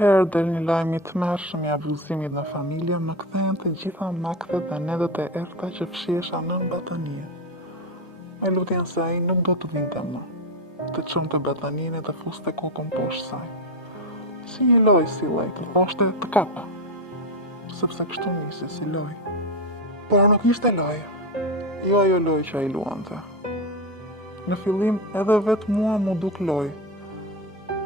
herë del një lajm i tmerrshëm i abuzimit në familje, më kthehen të gjitha makthet dhe nedet e errta që fshihesha nën batanie. Me lutjen se ai nuk do të vinte më, të çonte bataninë e të fuste kokën poshtë saj. Si një lojë sillej të thoshte të kapa, sepse kështu nisi si lojë. Por nuk ishte lojë, jo ajo lojë që ai luante. Në fillim edhe vetë mua mu duk lojë.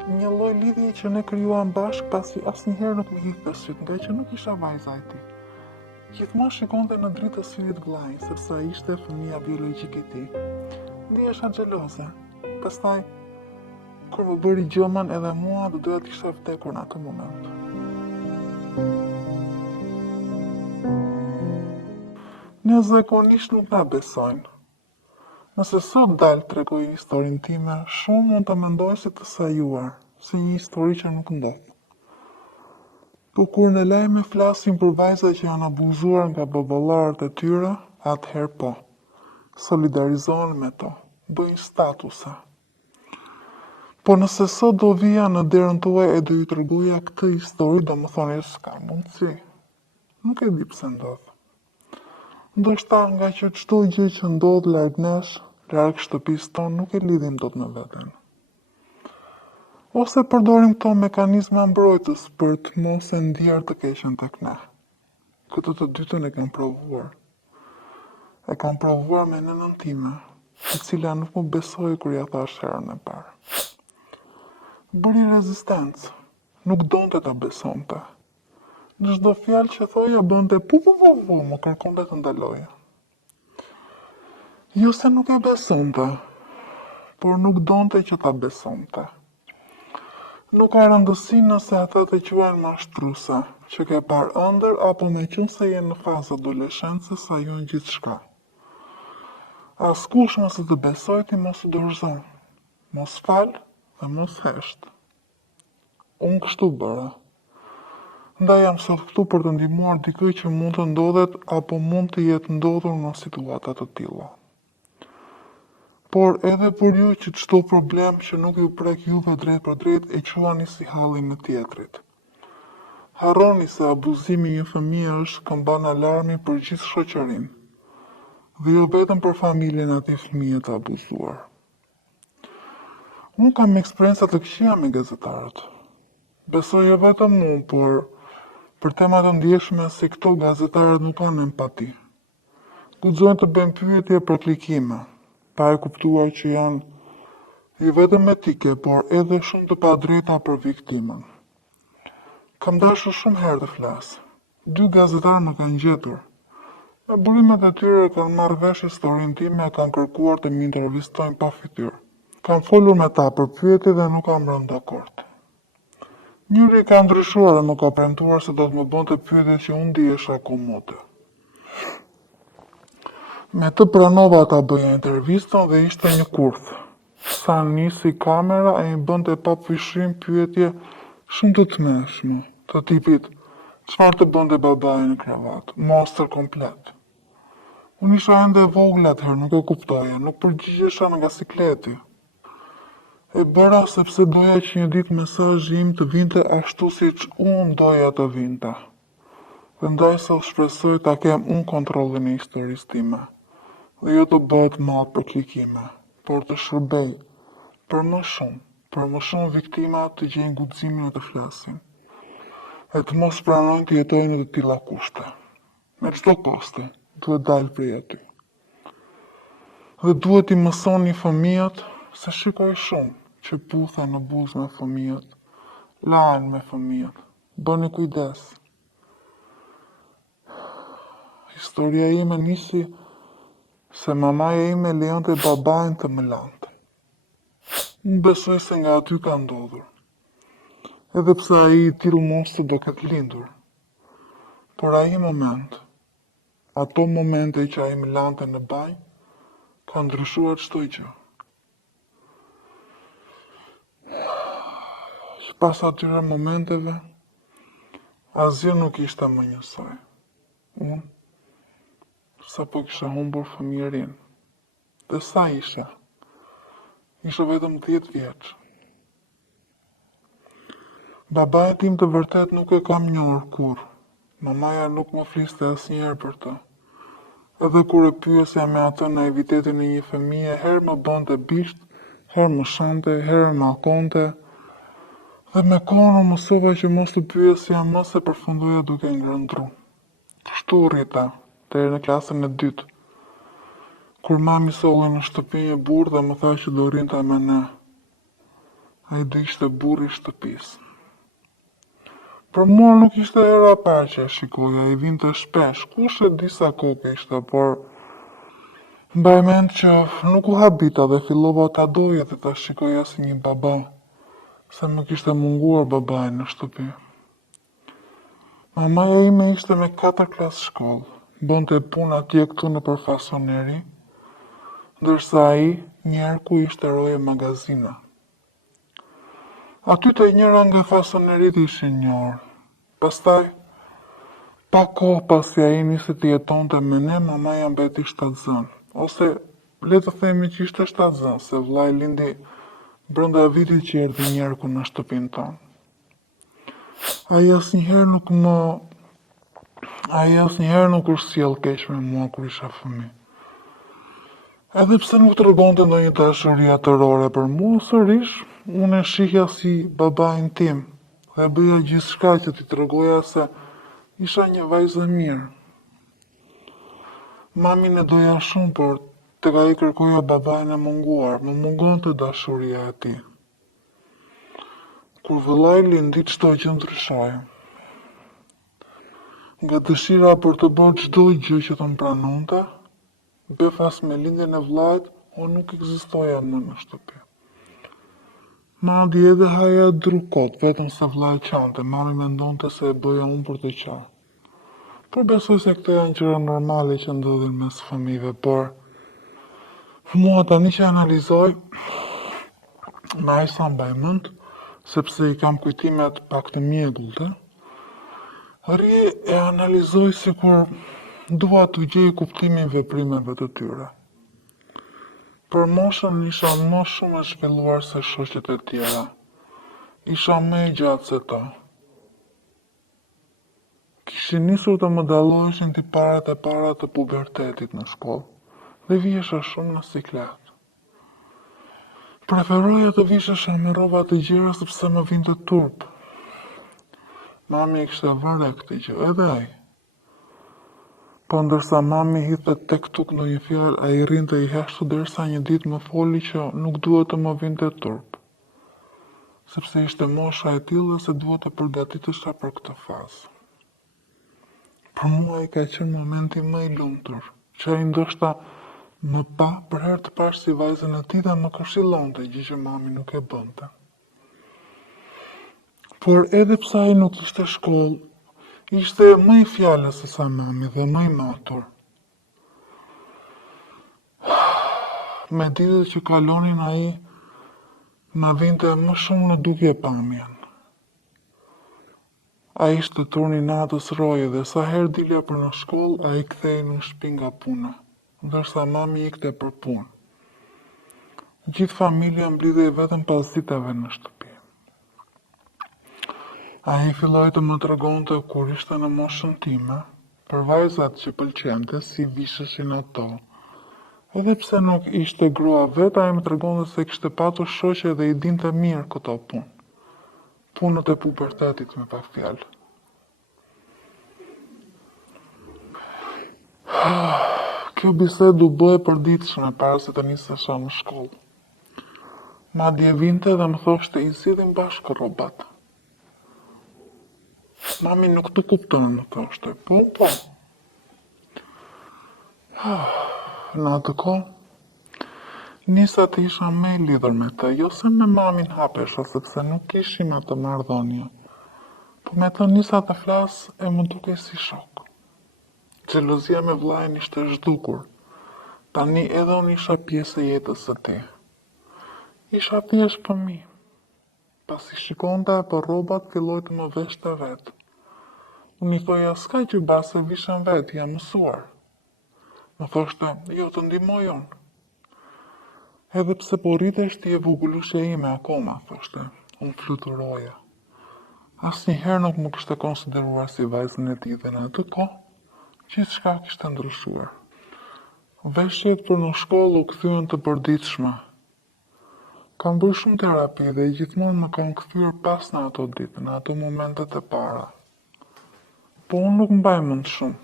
Një lloj lidhje që ne krijuam bashkë pasi asnjëherë nuk më hidhte syt, nga që nuk isha vajza e tij. Gjithmonë shikonte në dritë të syrit vllajin, sepse ai ishte fëmia biologjike e tij. Ndihesha xheloze. Pastaj, kur më bëri gjomën edhe mua do doja të kisha vdekur në atë moment. Ne zakonisht nuk na besojnë. Nëse sot dalë të tregoj historinë time, shumë mund të mendojnë si të sajuar, si një histori që nuk ndodh. Po kur në lajme flasim për vajza që janë abuzuar nga baballarët e tyre, atëherë po. Solidarizohen me to, bëjnë statuse. Po nëse sot do vija në derën tuaj e do ju tregoja këtë histori, do më thoni s'ka mundësi. Nuk e di pse ndodh. Ndoshta nga që çdo gjë që ndodh larg nesh, larg shtëpisë tonë, nuk e lidhim dot me veten. Ose përdorim këto mekanizma mbrojtës për të mos e ndier të keqen tek ne. Këtë të dytën e kam provuar. E kam provuar me nënën time, e cila nuk më besoi kur ja thash herën e parë. Bëri rezistencë, nuk donte ta besonte. Në çdo fjalë që thoja bënte pu, më kërkonte të ndaloja. Jo se nuk e besonte, por nuk donte që ta besonte. Nuk ka rëndësi nëse ata të quajnë mashtruese, që ke parë ëndër apo me qenë se je në fazë adoleshencës, ajo në gjithçka. Askush mos të besoj ti mos u dorëzon, mos fal dhe mos hesht. Unë kështu bëra. Ndaj jam sot këtu për të ndihmuar dikë që mund të ndodhet apo mund të jetë ndodhur në situata të tilla. Por edhe për ju që çdo problem që nuk ju prek juve drejt për drejt e quani si hallin e tjetrit. Harroni se abuzimi i një fëmie është këmban alarmi për gjithë shoqërinë, dhe jo vetëm për familjen e atij fëmie të abuzuar. Unë kam eksperienca të këqija me gazetarët. Besoj jo vetëm unë, por për tema të ndjeshme si këto gazetarët nuk kanë empati. Guxojnë të bëjnë pyetje për klikime, pa e kuptuar që janë jo vetëm etike, por edhe shumë të padrejta për viktimën. Kam dashur shumë herë të flas. 2 gazetarë më kanë gjetur. Me burimet e tyre kanë marrë vesh historinë time e kanë kërkuar të më intervistojnë pa fytyrë. Kam folur me ta për pyetje dhe nuk kam rënë dakord. Njëri ka ndryshuar dhe më ka premtuar se do të më bënte pyetje që unë ndihesha komode. Me të pranova ta bëja intervistën dhe ishte një kurth. Sa nisi kamera e i bënte pa pushim pyetje shumë të tmeshme, të tipit çfarë të bënte babai në kravat, monster komplet. Unë isha ende e vogël atëherë, nuk e kuptoja, nuk përgjigjesha nga sikleti. E bëra sepse doja që një ditë mesazhi im të vinte ashtu siç unë doja të vinte. Dhe ndaj se u shpresoj ta kem unë kontrollin e historisë time. Dhe jo të bëhet madh për klikime, por të shërbej për më shumë viktima të gjejnë guximin e të flasin. E të mos pranojnë të jetojnë në të tilla kushte. Me çdo koste, duhet dalë prej aty. Dhe duhet i mësoni fëmijët se shikoj shumë që puthen në buzë me fëmijët, lahen me fëmijët, bëni kujdes. Historia ime nisi se mamaja ime lejonte babain të më lante. Unë besoj se nga aty ka ndodhur. Edhe pse ai i tillë mos do ketë lindur. Por ai moment, ato momente që ai më lante në banjë, ka ndryshuar çdo gjë. Pas atyre momenteve, asgjë nuk ishte më njësoj. Unë, sa po kisha humbur fëmijërinë. Dhe sa isha? Isha vetëm 10 vjeç. Babai tim të vërtet nuk e kam njohur kur. Mamaja nuk më fliste asnjëherë për të. Edhe kur e pyesja me atë naivitetin e një fëmije, herë më bënte bisht, herë më shante, herë më akonte. Dhe me kohën u mësova që mos të pyesja më se përfundoja duke ngrëndru. Kështu rrita, deri në klasën e dytë. Kur mami solli në shtëpi një burr dhe më tha që do rrinte me ne. Ai do ishte burri i shtëpisë. Për mua nuk ishte hera e parë që e shikoja, i vinte shpesh, kush e di sa kohë ishte, por mbaj mend që nuk u habita dhe fillova ta doja dhe ta shikoja si një baba, se më kishte munguar babai në shtëpi. Mamaja ime ishte me 4 klasë shkollë, bënte punë atje këtu në përfasoneri, ndërsa ai njerë ku ishte roje magazina. Aty të njëra nga fasonerit ishin njohur. Pastaj, pa kohë pasi ai nisi të jetonte me ne, mamaja mbeti shtatzën. Ose le të themi që ishte shtatzën, se vllai lindi brenda vitit që erdhi njerku në shtëpinë tonë. Ai asnjëherë nuk u sjell keq me mua kur isha fëmijë. Edhe pse nuk tregonte ndonjë dashuri atërore për mua, sërish, unë e shihja si babain tim dhe bëja gjithçka që t'i tregoja se isha një vajzë e mirë. Mamin e doja shumë, por tek ai kërkoja babain e munguar, më mungonte dashuria e tij. Kur vëllai lindi, çdo gjë ndryshoi. Nga dëshira për të bërë çdo gjë që të më pranonte, befas me lindjen e vllait, unë nuk ekzistoja më në shtëpi. Madje edhe haja drukot, vetëm se vllai qante, mami mendonte se e bëja unë për të qarë. Por besoj se këto janë gjëra normale që ndodhin mes fëmijëve, por mua tani që analizoj, me aq sa mbaj mend, sepse i kam kujtimet pak të mjegulte, rri e analizoj sikur dua të gjej kuptimin veprimeve të tyre. Për moshën isha më shumë e zhvilluar se shoqet e tjera. Isha më e gjatë se ta. Kishin nisur të më dalloheshin tiparet e para të pubertetit në shkollë dhe vihesha shumë në siklet. Preferoja të vishesha me rroba të gjera sepse më vinte turp. Mami e kishte vënë këtë gjë, edhe ai. Po ndërsa mami hidhte tek tuk ndonjë fjalë, ai rrinte i heshtur derisa një ditë më foli që nuk duhet të më vinte turp, sepse ishte mosha e tillë se duhet të përgatitesha për këtë fazë. Për mua ai ka qenë momenti më i lumtur, që ai ndoshta më pa për herë të parë si vajzën e tij dhe më këshillonte, gjë që mami nuk e bënte. Por edhe pse ai nuk ishte shkollë, ishte më i fjalës se sa mami dhe më i matur. Me ditët që kalonin ai ma vinte më shumë në dukje pamjen. Ai ishte turni natës roje dhe sa herë dilja për në shkollë, ai kthehej në shtëpi nga puna, ndërsa mami ikte për punë. Gjithë familja mblidhej vetëm pas ditave në shtëpi. Ai filloi të më tregonte kur ishte në moshën time, për vajzat që pëlqente si visheshin ato. Edhe pse nuk ishte grua vet, ai më tregonte se kishte patur shoqe dhe i dinte mirë këto punë. Punët e pubertetit me pak fjalë. Kjo bisedë u bë e përditshme para se të nisesha në shkollë. Madje vinte dhe më thoshte i zgjidhim bashkë rrobat. Mami nuk të kupton, më thoshte. Po. Në atë kohë, nisa të isha më i lidhur me të, jo se me mamin hapesha, sepse nuk kishim atë marrëdhënie. Po me të nisa të flas e më duke si shok. Xhelozia me vllain ishte zhdukur. Tani edhe unë isha pjesë e jetës së tij. Isha thjesht fëmijë. Pasi shikonte për rrobat, filloi të më veshte vet. Unë i thoja s'ka gjë base, vishem vet, jam mësuar. Më thoshte, jo të ndihmoj unë. Edhe pse po rritesh ti e vogulushja ime akoma, thoshte, unë fluturoja. Asnjëherë nuk më kishte konsideruar si vajzën e tij dhe në atë kohë, gjithçka kishte ndryshuar. Veshjet për në shkollë u kthyen të përditshme. Kam bërë shumë terapi dhe gjithmonë më kanë kthyer pas në ato ditë, në ato momentet e para. Po unë nuk mbaj mend shumë.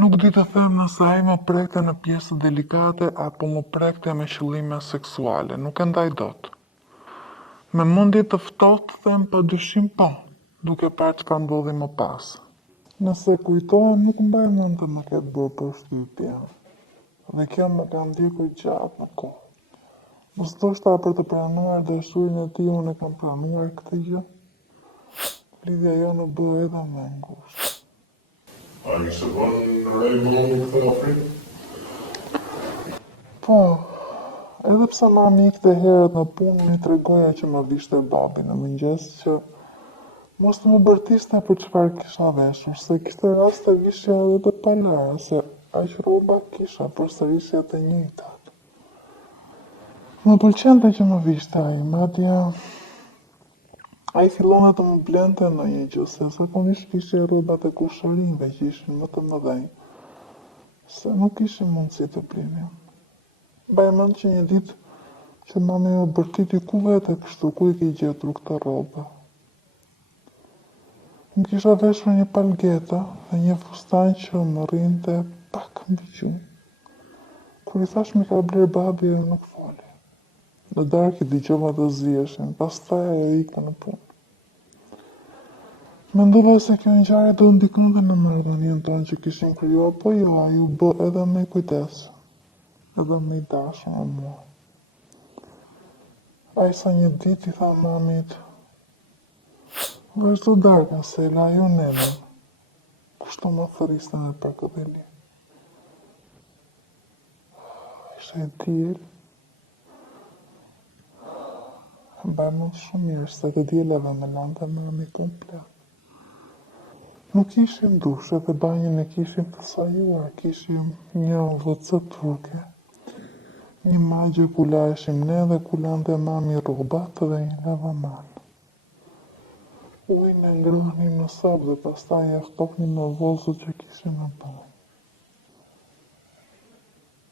Nuk di të them nëse ai më prekte në pjesë delikate apo më prekte me qëllime seksuale, nuk e ndaj dot. Me mendje të ftohtë them padyshim po, duke parë çka ndodhi më pas. Nëse kujtohem nuk mbaj mend të më ketë bërë përshtypje. Dhe kjo më ka ndjekur gjatë në kohë. Mos ndoshta për të pranuar dashurinë e tij unë e kam pranuar këtë gjë. Lidhja jonë u bë edhe më ngushtë. A ishte vënë në rregull këtë ofrim? Po, edhe pse mami ikte herët në punë, mi tregoja që më vishte babi në mëngjes që mos të më bërtiste për çfarë kisha veshur, se kishte rast të vishja edhe të palara, se aq rroba kisha përsërisje të njëjtat. Më pëlqente që më vishte ai, madje ai fillonte të më blente ndonjë gjë, se zakonisht kishte rrobat e kushërinjve që ishin më të mëdhenj, se nuk kishim mundësi të blinim. Mbaj mend që një ditë që mami më bërtiti ku vete kështu, ku i ke gjetur këtë rroba. Më kisha veshur një palgeta dhe një fustan që më rrinte pak mbi gjumë. Kur i thash mi ka bler babi, nuk foli. Në darkë i dëgjova të zieshin, pastaj ajo ikte në punë. Mendova se kjo ngjarje do ndikonte në marrëdhënien tonë që kishim krijuar, po jo, ai u bë edhe më i kujdesshëm, edhe më i dashur me mua. Ai sa një ditë i tha mamit, vazhdo darka se la ju nenën, kushtu më thëriste me për këtë li. Ishte e diel. Mbaj mend shumë mirë se të dielave me lante mami komplet. Nuk kishim dushë dhe banjën e kishim të sajuar, kishim një WC turke, një magje ku lajshim ne dhe ku lante mami rrobat dhe një lavaman. Ujin e ngrohnim në sap dhe pastaj e ftohnim në vozët që kishim në banjë.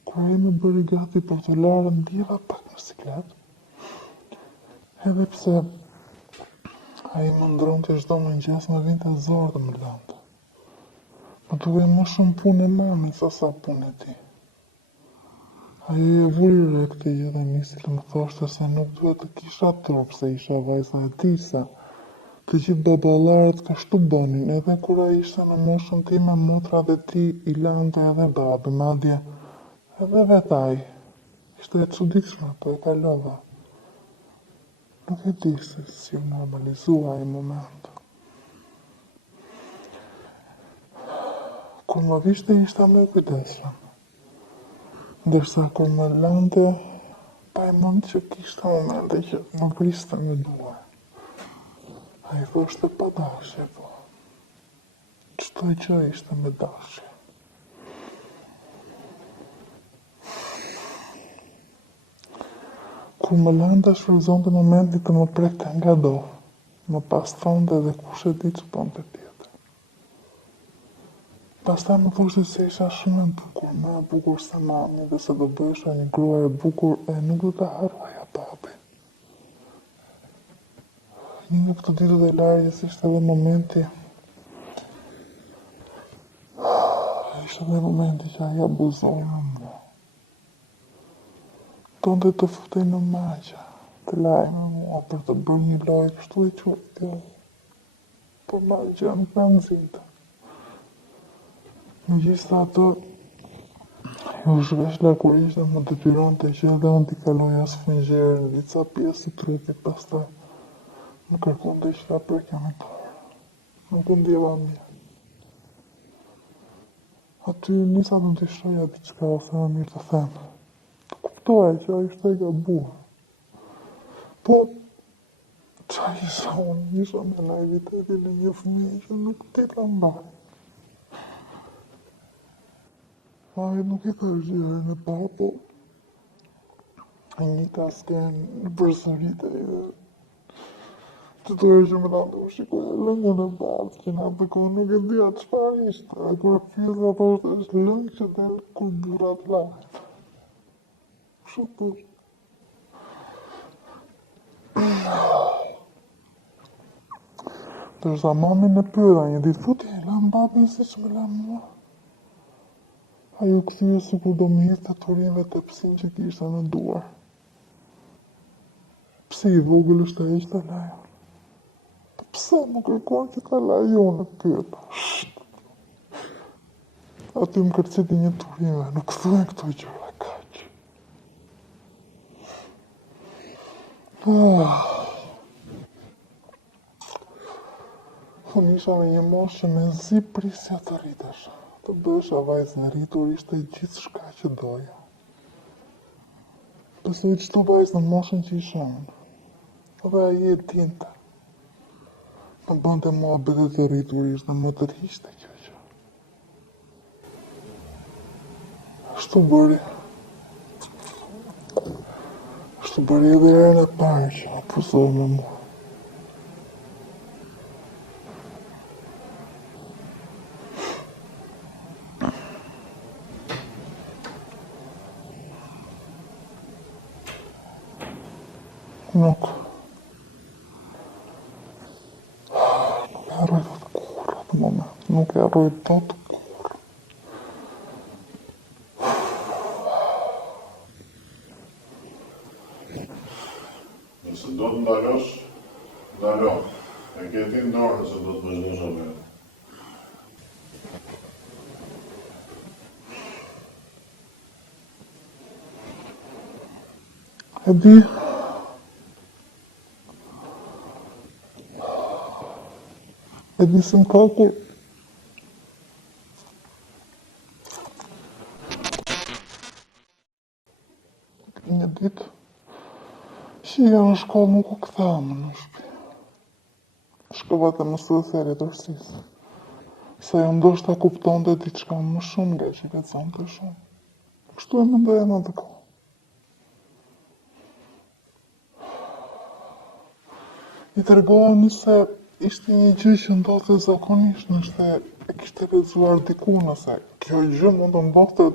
Kur ai më bëri gati për të larë, ndjeva pak në siklet. Edhe pse ai më ndronte çdo mëngjes, më vinte zor të më lante. Më duhej më shumë punë e mamit se sa punë e tij. Ai e vuri re këtë gjë dhe nisi të më thoshte se nuk duhet të kisha turp se isha vajza e tij, se të gjithë baballarët kështu bënin, edhe kur ai ishte në moshën time, motrat e tij i lante edhe babi, madje edhe vet ai. Ishte e çuditshme, po e kalova. Nuk e di se si u normalizua ai moment. Kur më vishte ishte më i kujdesshëm. Ndërsa kur më lante, pa e mend që kishte momente që më vriste me duar. Ai thoshte pa dashje, po. Çdo gjë ishte me dashje. Kur më lante shfrytëzonte momentin të më prekte nga do, më pastronte dhe kush e di ç'bonte tjetër. Pastaj më thoshte se isha shumë e bukur, më e bukur se mami dhe se do bëhesha një grua e bukur e nuk do ta harroja babin. Një nga këto ditët e larjes ishte edhe momenti që ai abuzoi me mua. Donte të futej në magja, të lajë me mua për të bërë një lojë kështu e qurtë, por magja nuk na nxite. Megjithatë, u zhvesh lakurisht dhe më detyronte që edhe unë t'i kaloja sfungjerën në disa pjesë të trupit, pastaj më kërkonte që ta prekja me dorë. Nuk u ndjeva mirë. Aty nisa të ndryshoja diçka ose më mirë të them. Kuptoja që ai ishte gabuar. Po, qa isha unë? Isha me naivitetin e një fëmijë që nuk di ta mbaj. Ai nuk i thash gjërin e parë, po e njëjta skenë përsëritej dhe Të të e që më ratë u shikoj e lëngë në balë, që nga të kohë nuk e dhja të çfarë ishte, e kur fjeza po është lëngë që del kur burat lajt. Kështu të. Tërsa mami në pyra një ditë, futi e lam babin si që më lam mua. Ajo këthyrë si kur do më hirë të turinve të psin që kishte në duar. Psi i vogël është e ishte lajo. Pse më kërkuar që ka lajo në pyeta? Aty më kërciti një turinve, nuk thuen këto gjëra kaq. Unë isha me një moshë që me zi prisja të rritesh. Të bësha vajzë në rritur ishte gjithë shka që doja. Besoj qëto vajzë në moshën që isha unë. Dhe aji e dinte. Më bënte mua bete të rritur ishte më të rishte kjo që. Shtu bëri. Shtu bëri edhe erën e parë që më pusoj me mua. Nuk e harroj dot kurrë atë moment. Nuk e harroj dot kurrë. Nëse do të ndalosh, ndalo. E ke ti në dorë nëse do të vazhdosh apo jo. E di. E di se më kakur. Një ditë, shija në shkollë nuk u kthea më në shtëpi. Shkova te mësuesja e letërsisë. Se ajo ndoshta kuptonte diçka më shumë nga që lexonte shumë. Kështu e mendoja në atë kohë. I tregova se ishte një gjë që ndodhte zakonisht, nëse e kishte lexuar diku, nëse kjo gjë mund të ndodhte.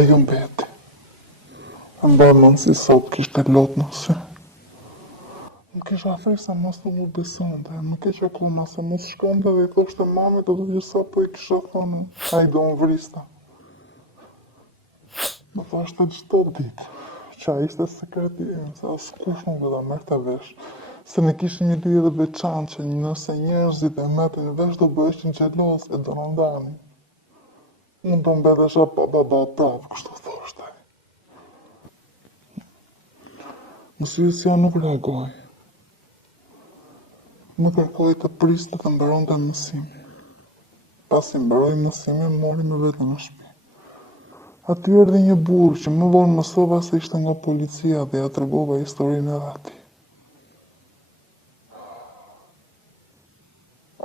Ajo mbeti. Mbaj mend si sot kishte lot në sy. Më kisha thënë se mos të mu besonte, më keq akoma se mos shkonte dhe i thoshte mamit ato gjë sa po i kisha thënë, ai do më vriste. Më thoshte çdo ditë. Që a ishte sekreti im, se askush nuk do ta merrte vesh. Se ne kishim një lidhje të veçantë që nëse njerëzit e merrnin vesh do bëheshin xheloz e do na ndanin. Unë do mbetesha pa baba prapë, kështu thoshte. Mësuesja nuk reagoi. Më kërkoi të priste të mbaronte mësimin. Pasi mbaroi mësimin, mori me vete në shtëpi. Aty erdhi një burr që më vonë mësova se ishte nga policia dhe ja tregova historinë edhe atij.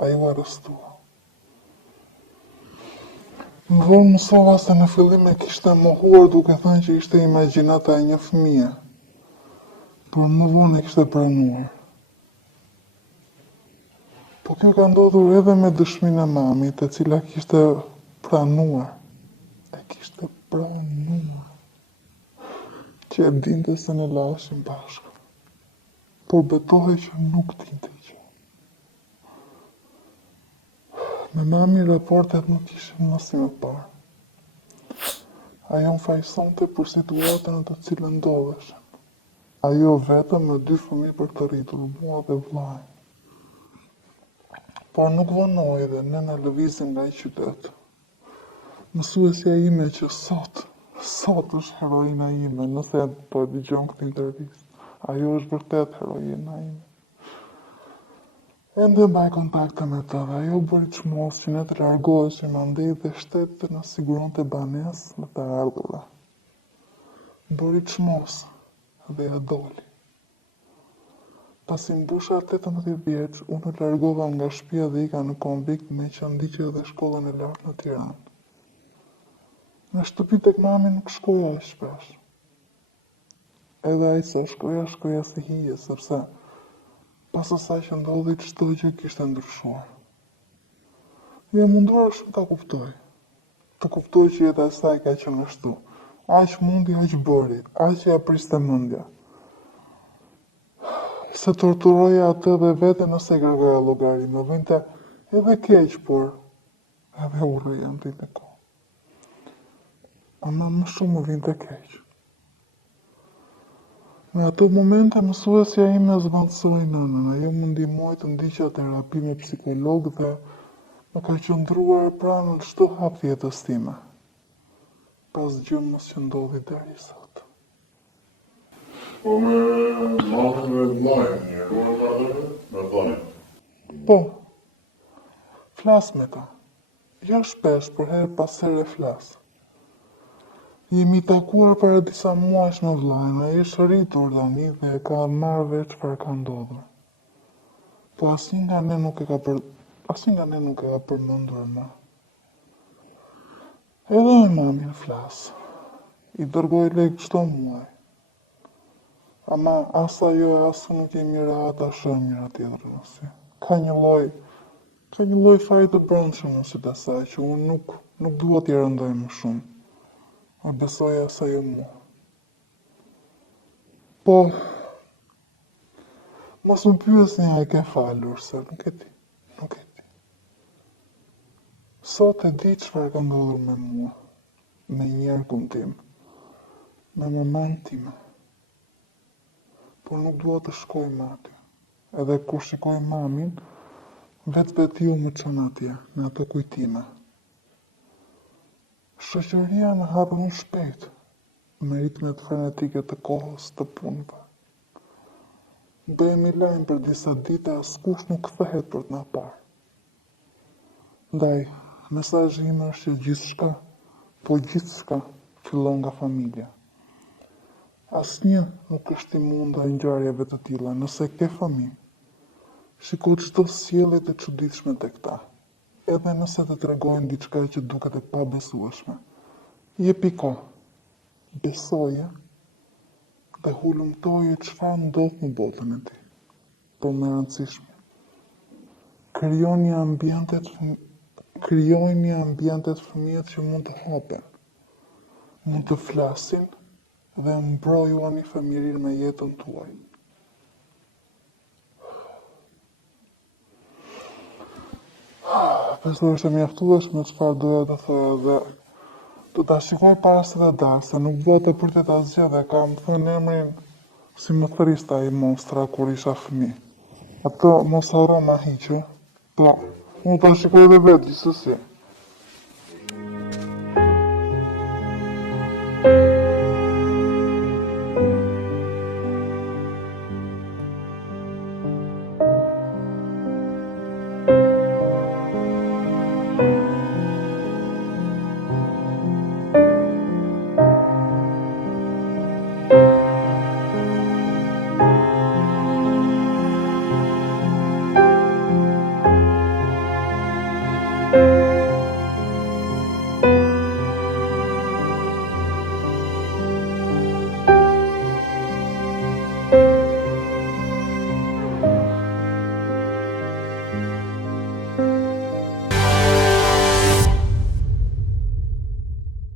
Ai u arrestua. Më vonë mësova se në fillim e kishte mohuar duke thënë që ishte imagjinata e një fëmije, por më vonë e kishte pranuar. Po kjo ka ndodhur edhe me dëshminë e mamit, e cila kishte pranuar. Që e dinte se ne laheshim bashkë, por betohej që nuk dinte gjë. Me mami raportet nuk ishin më si më parë. Ajo më fajsonte për situatën në të cilën ndodheshin. Ajo vetëm me 2 fëmijë për të rritur, mua dhe vllajin. Por nuk vonoi dhe ne na lëvizim nga i qytet. Mësuesja ime që sot është heroina ime, nëse po e dëgjon këtë intervistë. Ajo është vërtet heroina ime. Ende mbaj kontakte me të dhe ajo bëri çmos që ne të largoheshim andej dhe shteti na siguronte banesë me të ardhurë. Bëri çmos dhe ja doli. Pasi mbusha 18 vjeç, unë largova nga shtëpia dhe ika në konvikt me që ndiqe edhe shkollën e lartë në Tiranë. Në shtëpi tek mami nuk shkoja aq shpesh. Edhe ai sa shkruja si hije, sepse pas asaj që ndodhi çdo gjë kishte ndryshuar. Jam munduar shumë ta kuptoj. Të kuptoj që jeta e saj ka qenë ashtu. Aq mundi, aq bëri, aq ja priste mendja. Se torturoja atë dhe vete nëse kërkoja llogari, më vinte edhe keq, por edhe urrëja në të kohë. Ama më shumë më vinte keq. Në ato momente mësuesja ime zvendësoi nënën, ajo më ndihmoi të ndiqja terapi me psikolog dhe më ka qëndruar pranë në çdo hap të jetës time. Pas gjëmës që ndodhi deri sot. Po me madhën e vllajën, një ruar madhën me vllajën. Po, flas me ta. Jo shpesh, por herë pas here flas. Jemi takuar para disa muajsh me vllajën, ai është rritur tani dhe e ka marrë vesh çfarë ka ndodhur. Po asnjë nga ne nuk e ka përmendur më. Edhe me mamin flas. I dërgoj lek çdo muaj. Ama as ajo e as unë nuk jemi rehat as shohim njëra tjetrën në sy. Ka një lloj fari të brendshëm në sytë e saj që unë nuk dua t'i rëndoj më shumë. A besoj as ajo mua. Po, mos më pyesni a e ke falur, se nuk e di. Sot e di çfarë ka ndodhur me mua, me njerëkun tim, me mamën time. Por nuk dua të shkoj më aty. Edhe kur shikoj mamin, vetë ju më çon atje, me ato kujtime. Shoqëria në hapë më shpejt, me ritmet frenetike të kohës të punëve. Bëhemi lajm për disa dite, askush nuk kthehet për të na parë. Ndaj, mesazhi im është që gjithçka fillon nga familja. Asnjë nuk është imund ndaj ngjarjeve të tilla. Nëse ke fëmijë, shiko çdo sjellje të çuditshme tek ta. Edhe nëse të tregojnë diçka që duket e pabesueshme. Jepi kohë, besoje dhe hulumtoje çfarë ndodh në botën e tij. Por më e rëndësishme, krijojini ambientet fëmijët që mund të hapen, mund të flasin dhe mbrojuni fëmijërinë me jetën tuaj. Besoj është e mjaftueshme çfarë doja të thoja dhe do ta shikoj para se të dal, se nuk dua të pritet asgjë dhe kam thënë emrin si më thrista ai monstra kur isha fëmijë. Ato mos harro ma hiqë. Po, unë ta shikoj edhe vetë gjithsesi.